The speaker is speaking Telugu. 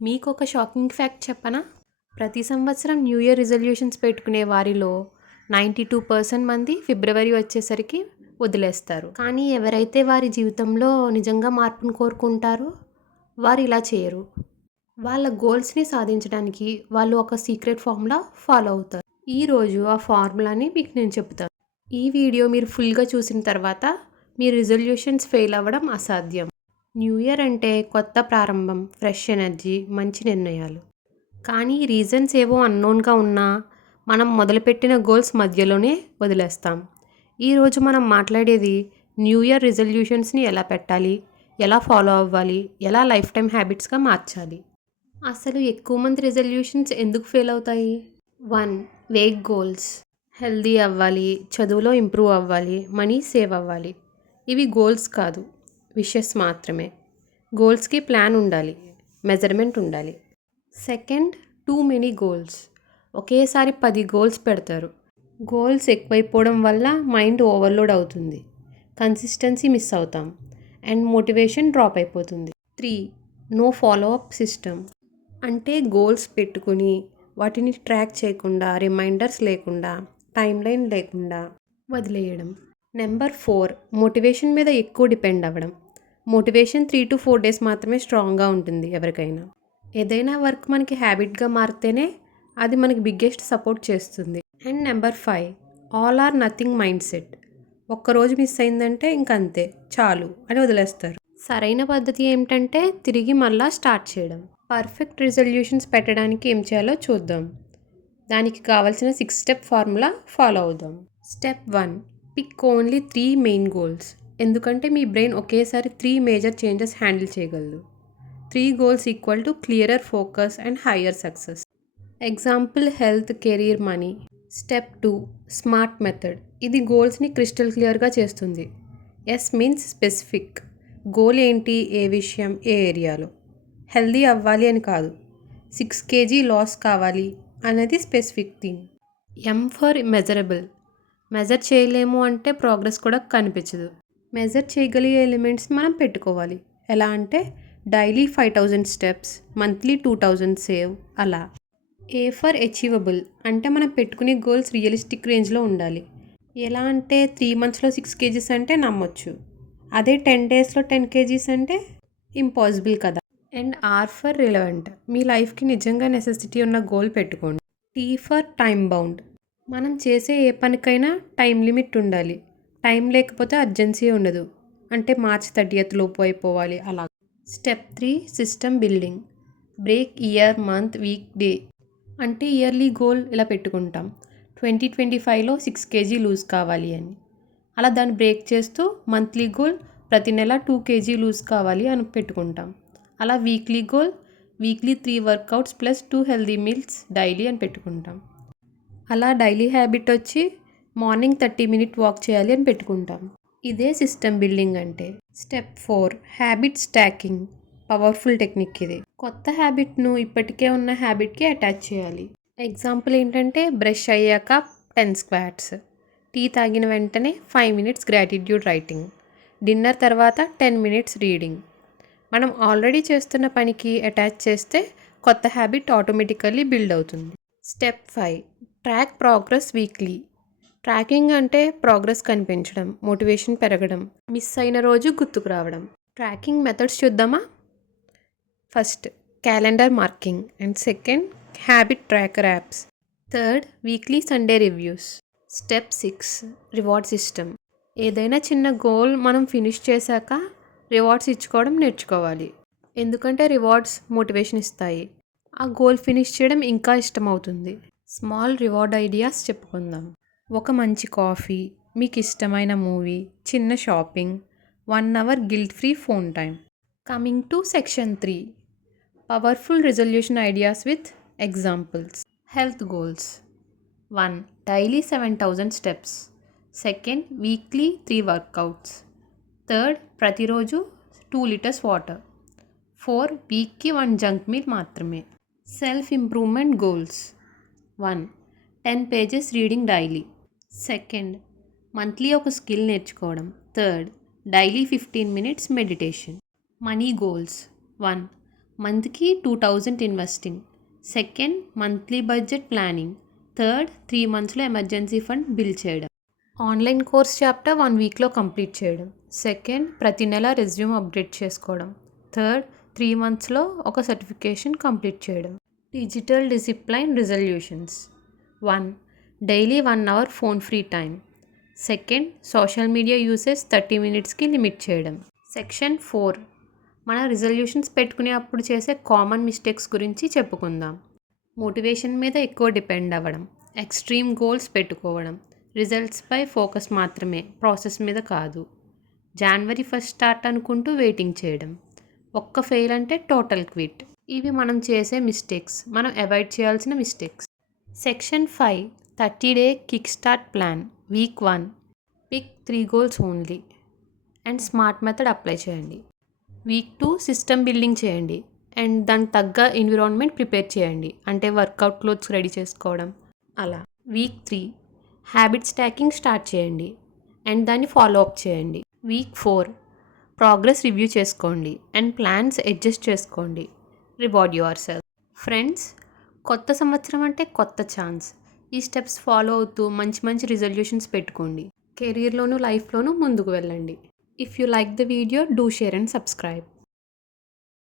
మీకు ఒక షాకింగ్ ఫ్యాక్ట్ చెప్పనా? ప్రతి సంవత్సరం న్యూ ఇయర్ రిజల్యూషన్స్ పెట్టుకునే వారిలో 92% మంది ఫిబ్రవరి వచ్చేసరికి వదిలేస్తారు. కానీ ఎవరైతే వారి జీవితంలో నిజంగా మార్పును కోరుకుంటారో వారు ఇలా చేయరు. వాళ్ళ గోల్స్ని సాధించడానికి వాళ్ళు ఒక సీక్రెట్ ఫార్ములా ఫాలో అవుతారు. ఈరోజు ఆ ఫార్ములాని మీకు నేను చెప్తాను. ఈ వీడియో మీరు ఫుల్గా చూసిన తర్వాత మీ రిజల్యూషన్స్ ఫెయిల్ అవ్వడం అసాధ్యం. న్యూ ఇయర్ అంటే కొత్త ప్రారంభం, ఫ్రెష్ ఎనర్జీ, మంచి నిర్ణయాలు. కానీ రీజన్స్ ఏవో అన్నోన్గా ఉన్నా మనం మొదలుపెట్టిన గోల్స్ మధ్యలోనే వదిలేస్తాం. ఈరోజు మనం మాట్లాడేది న్యూ ఇయర్ రిజల్యూషన్స్ని ఎలా పెట్టాలి, ఎలా ఫాలో అవ్వాలి, ఎలా లైఫ్ టైం హ్యాబిట్స్గా మార్చాలి. అసలు ఎక్కువ మంది రిజల్యూషన్స్ ఎందుకు ఫెయిల్ అవుతాయి? 1. Vague goals. హెల్దీ అవ్వాలి, చదువులో ఇంప్రూవ్ అవ్వాలి, మనీ సేవ్ అవ్వాలి. ఇవి గోల్స్ కాదు, విషెస్ మాత్రమే. గోల్స్కి ప్లాన్ ఉండాలి, మెజర్మెంట్ ఉండాలి. Second, too many goals. ఒకేసారి 10 గోల్స్ పెడతారు. గోల్స్ ఎక్కువైపోవడం వల్ల మైండ్ ఓవర్లోడ్ అవుతుంది, కన్సిస్టెన్సీ మిస్ అవుతాం అండ్ మోటివేషన్ డ్రాప్ అయిపోతుంది. 3. No follow up system. అంటే గోల్స్ పెట్టుకుని వాటిని ట్రాక్ చేయకుండా, రిమైండర్స్ లేకుండా, టైం లైన్ లేకుండా వదిలేయడం. నెంబర్ 4, మోటివేషన్ మీద ఎక్కువ డిపెండ్ అవ్వడం. మోటివేషన్ 3 to 4 days మాత్రమే స్ట్రాంగ్గా ఉంటుంది ఎవరికైనా. ఏదైనా వర్క్ మనకి హ్యాబిట్గా మారితేనే అది మనకి బిగ్గెస్ట్ సపోర్ట్ చేస్తుంది. And number 5, all or nothing mindset. ఒక్కరోజు మిస్ అయిందంటే ఇంకంతే, చాలు అని వదిలేస్తారు. సరైన పద్ధతి ఏమిటంటే తిరిగి మళ్ళా స్టార్ట్ చేయడం. పర్ఫెక్ట్ రిజల్యూషన్స్ పెట్టడానికి ఏం చేయాలో చూద్దాం. దానికి కావాల్సిన 6 step ఫార్ములా ఫాలో అవుదాం. Step 1, pick only 3 main goals. ఎందుకంటే మీ బ్రెయిన్ ఒకేసారి 3 మేజర్ చేంజెస్ హ్యాండిల్ చేయగలదు. 3 goals equal to clearer focus and higher success. Example health, career, money. Step 2, smart method. ఇది గోల్స్ని క్రిస్టల్ క్లియర్గా చేస్తుంది. Yes means specific. గోల్ ఏంటి, ఏ విషయం, ఏ ఏరియాలో. హెల్దీ అవ్వాలి అని కాదు, 6 kg లాస్ కావాలి అనేది specific thing. M for measurable. Measure చేయలేము అంటే ప్రోగ్రెస్ కూడా కనిపించదు. మెజర్ చేయగలిగే ఎలిమెంట్స్ని మనం పెట్టుకోవాలి. ఎలా అంటే డైలీ 5000 steps, మంత్లీ 2000 సేవ్, అలా. A for achievable. అంటే మనం పెట్టుకునే గోల్స్ రియలిస్టిక్ రేంజ్లో ఉండాలి. ఎలా అంటే 3 monthsలో 6 kgs అంటే నమ్మొచ్చు, అదే 10 daysలో 10 kgs అంటే ఇంపాసిబుల్ కదా. And R for relevant. మీ లైఫ్కి నిజంగా నెసెసిటీ ఉన్న గోల్ పెట్టుకోండి. T for time bound. మనం చేసే ఏ పనికైనా టైం లిమిట్ ఉండాలి. టైం లేకపోతే అర్జెన్సీ ఉండదు, అంటే March 30th లోపు అయిపోవాలి అలా. Step 3, system building. Break year, month, week, day. అంటే ఇయర్లీ గోల్ ఇలా పెట్టుకుంటాం, 2025లో 6 kg లూజ్ కావాలి అని. అలా దాన్ని బ్రేక్ చేస్తూ మంత్లీ గోల్ ప్రతి నెల 2 kg లూజ్ కావాలి అని పెట్టుకుంటాం. అలా weekly goal, weekly 3 workouts plus 2 healthy meals daily అని పెట్టుకుంటాం. అలా డైలీ హ్యాబిట్ వచ్చి మార్నింగ్ 30 minute వాక్ చేయాలి అని పెట్టుకుంటాం. ఇదే సిస్టమ్ బిల్డింగ్ అంటే. Step 4, habit stacking. Powerful technique ఇది. కొత్త హ్యాబిట్ను ఇప్పటికే ఉన్న హ్యాబిట్కి అటాచ్ చేయాలి. ఎగ్జాంపుల్ ఏంటంటే బ్రష్ అయ్యాక 10 squats, టీ తాగిన వెంటనే 5 minutes గ్రాటిట్యూడ్ రైటింగ్, డిన్నర్ తర్వాత 10 minutes రీడింగ్. మనం ఆల్రెడీ చేస్తున్న పనికి అటాచ్ చేస్తే కొత్త హ్యాబిట్ ఆటోమేటికల్లీ బిల్డ్ అవుతుంది. Step 5, track progress weekly. Tracking అంటే ప్రోగ్రెస్ కనిపించడం, మోటివేషన్ పెరగడం, మిస్ అయిన రోజు గుర్తుకు రావడం. ట్రాకింగ్ మెథడ్స్ చూద్దామా? First, calendar marking. And second, habit tracker apps. Third, weekly Sunday reviews. Step 6, reward system. ఏదైనా చిన్న గోల్ మనం ఫినిష్ చేశాక రివార్డ్స్ ఇచ్చుకోవడం నేర్చుకోవాలి. ఎందుకంటే రివార్డ్స్ మోటివేషన్ ఇస్తాయి, ఆ గోల్ ఫినిష్ చేయడం ఇంకా ఇష్టం అవుతుంది. స్మాల్ రివార్డ్ ఐడియాస్ చెప్పుకుందాం. ఒక మంచి కాఫీ, మీకు ఇష్టమైన మూవీ, చిన్న shopping, 1 hour guilt free phone time. Coming to section 3, powerful resolution ideas with examples. Health goals. 1, daily 7000 steps. Second, weekly 3 workouts. Third, ప్రతిరోజు 2 liters వాటర్. 4, వీక్కి 1 జంక్ మీల్ మాత్రమే. Self improvement goals. 1, 10 pages reading daily. Second, monthly ఒక స్కిల్ నేర్చుకోవడం. Third, daily 15 minutes meditation. Money goals. 1, మంత్కి 2000 investing. Second, monthly budget planning. Third, 3 మంత్స్లో ఎమర్జెన్సీ ఫండ్ బిల్డ్ చేయడం. ఆన్లైన్ కోర్స్ చాప్టర్ 1 వీక్లో కంప్లీట్ చేయడం. సెకండ్, ప్రతి నెల రెజ్యూమ్ అప్డేట్ చేసుకోవడం. థర్డ్, 3 మంత్స్లో ఒక సర్టిఫికేషన్ కంప్లీట్ చేయడం. Digital discipline resolutions. 1. Daily 1 hour phone free time. Second, social media usage 30 మినిట్స్కి లిమిట్ చేయడం. సెక్షన్ 4. మన రిజల్యూషన్స్ పెట్టుకునే అప్పుడు చేసే కామన్ మిస్టేక్స్ గురించి చెప్పుకుందాం. మోటివేషన్ మీద ఎక్కువ డిపెండ్ అవ్వడం, ఎక్స్ట్రీమ్ గోల్స్ పెట్టుకోవడం, రిజల్ట్స్పై ఫోకస్ మాత్రమే, ప్రాసెస్ మీద కాదు. January 1 స్టార్ట్ అనుకుంటూ వెయిటింగ్ చేయడం. ఒక్క ఫెయిల్ అంటే టోటల్ క్విట్. ఇవి మనం చేసే మిస్టేక్స్, మనం అవాయిడ్ చేయాల్సిన mistakes. Section 5. 30-day kick start plan. Week 1. Pick 3 goals only and smart method apply చేయండి. వీక్ 2 సిస్టమ్ బిల్డింగ్ చేయండి అండ్ దానికి తగ్గ ఎన్విరాన్మెంట్ ప్రిపేర్ చేయండి, అంటే వర్కౌట్ క్లోత్స్ రెడీ చేసుకోవడం అలా. వీక్ 3 హ్యాబిట్ స్టాకింగ్ స్టార్ట్ చేయండి అండ్ దాన్ని ఫాలో అప్ చేయండి. వీక్ 4 ప్రోగ్రెస్ రివ్యూ చేసుకోండి అండ్ ప్లాన్స్ అడ్జస్ట్ చేసుకోండి. Reward your self. ఫ్రెండ్స్, కొత్త సంవత్సరం అంటే కొత్త ఛాన్స్. ఈ స్టెప్స్ ఫాలో అవుతూ మంచి మంచి రిజల్యూషన్స్ పెట్టుకోండి. కెరీర్లోనూ లైఫ్లోనూ ముందుకు వెళ్ళండి. If you like the video, do share and subscribe.